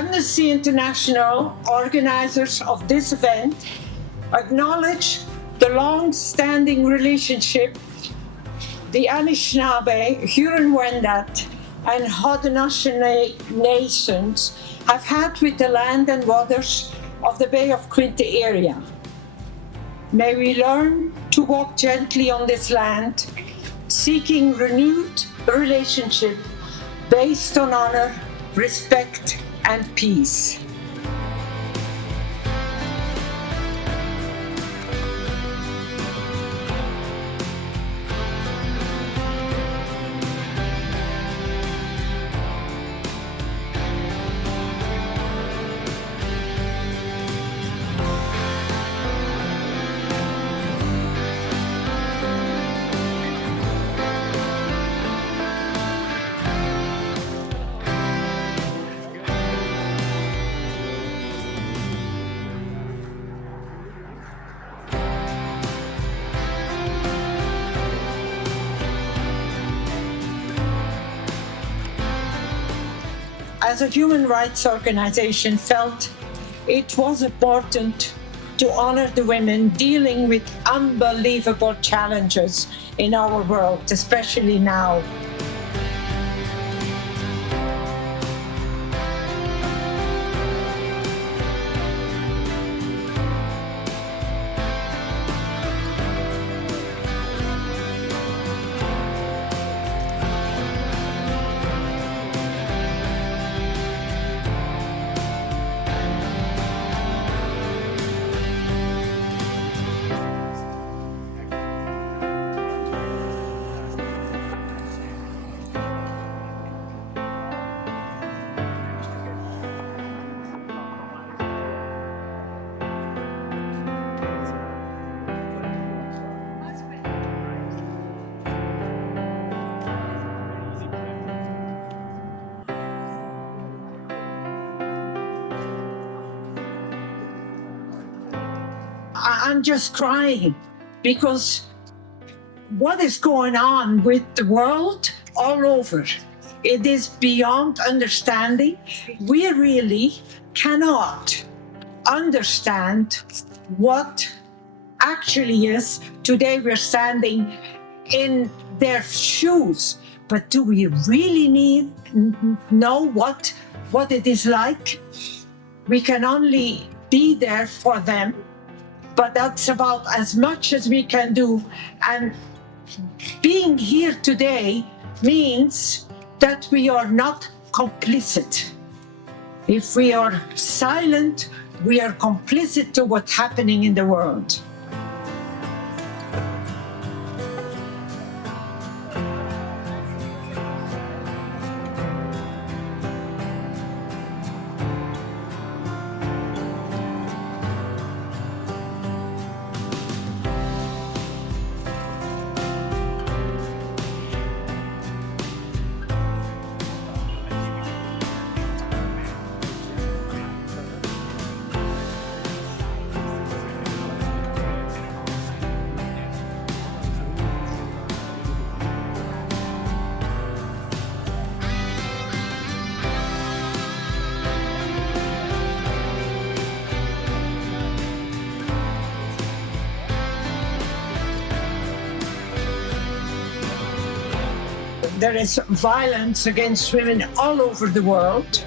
Amnesty International, organizers of this event, acknowledge the long-standing relationship the Anishinaabe, Huron-Wendat, and Haudenosaunee nations have had with the land and waters of the Bay of Quinte area. May we learn to walk gently on this land, seeking renewed relationship based on honor, respect, and peace. As a human rights organization, felt it was important to honor the women dealing with unbelievable challenges in our world, especially now. I'm just crying because what is going on with the world all over, it is beyond understanding. We really cannot understand what actually is. Today we're standing in their shoes, but do we really know what it is like? We can only be there for them, but that's about as much as we can do. And being here today means that we are not complicit. If we are silent, we are complicit to what's happening in the world. There is violence against women all over the world.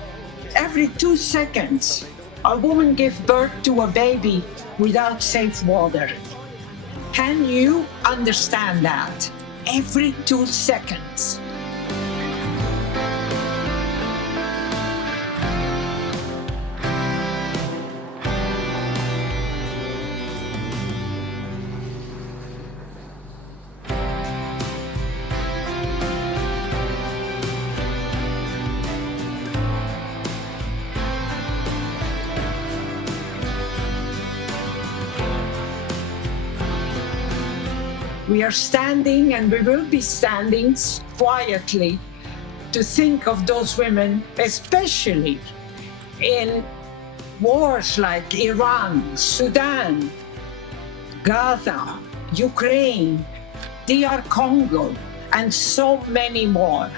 Every 2 seconds, a woman gives birth to a baby without safe water. Can you understand that? Every 2 seconds. We are standing, and we will be standing quietly to think of those women, especially in wars like Iran, Sudan, Gaza, Ukraine, DR Congo, and so many more.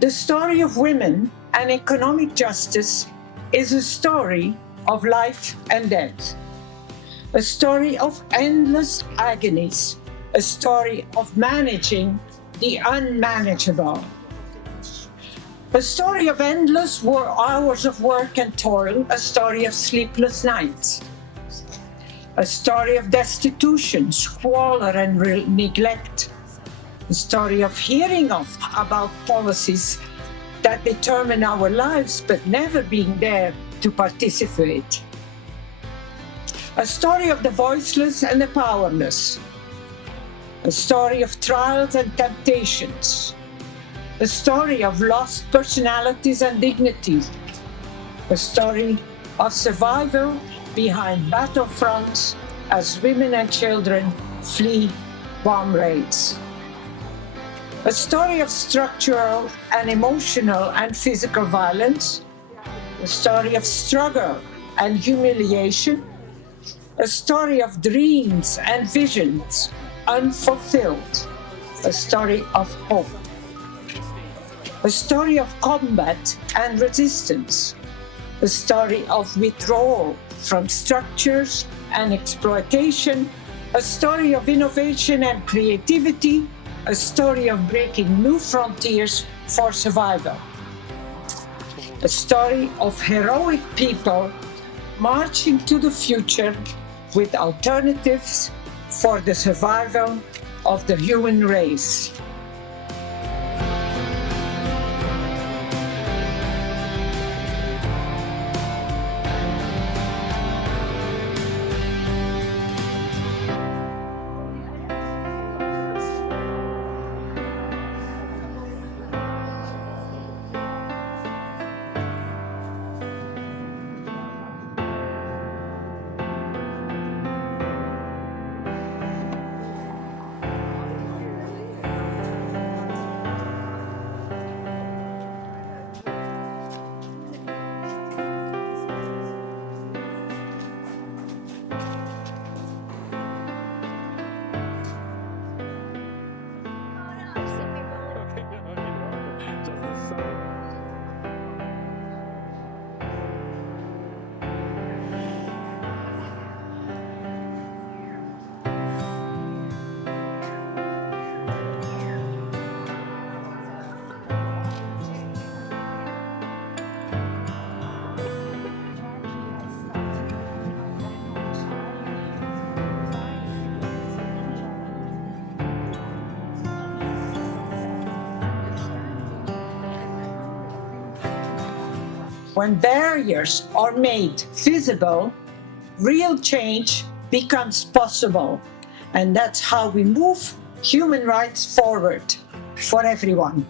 The story of women and economic justice is a story of life and death, a story of endless agonies, a story of managing the unmanageable, a story of endless hours of work and toil, a story of sleepless nights, a story of destitution, squalor, and neglect, a story of hearing about policies that determine our lives but never being there to participate, a story of the voiceless and the powerless, a story of trials and temptations, a story of lost personalities and dignity, a story of survival behind battlefronts as women and children flee bomb raids. A story of structural and emotional and physical violence, a story of struggle and humiliation, a story of dreams and visions unfulfilled, a story of hope, a story of combat and resistance, a story of withdrawal from structures and exploitation, a story of innovation and creativity, a story of breaking new frontiers for survival, a story of heroic people marching to the future with alternatives for the survival of the human race. When barriers are made visible, real change becomes possible. And that's how we move human rights forward for everyone.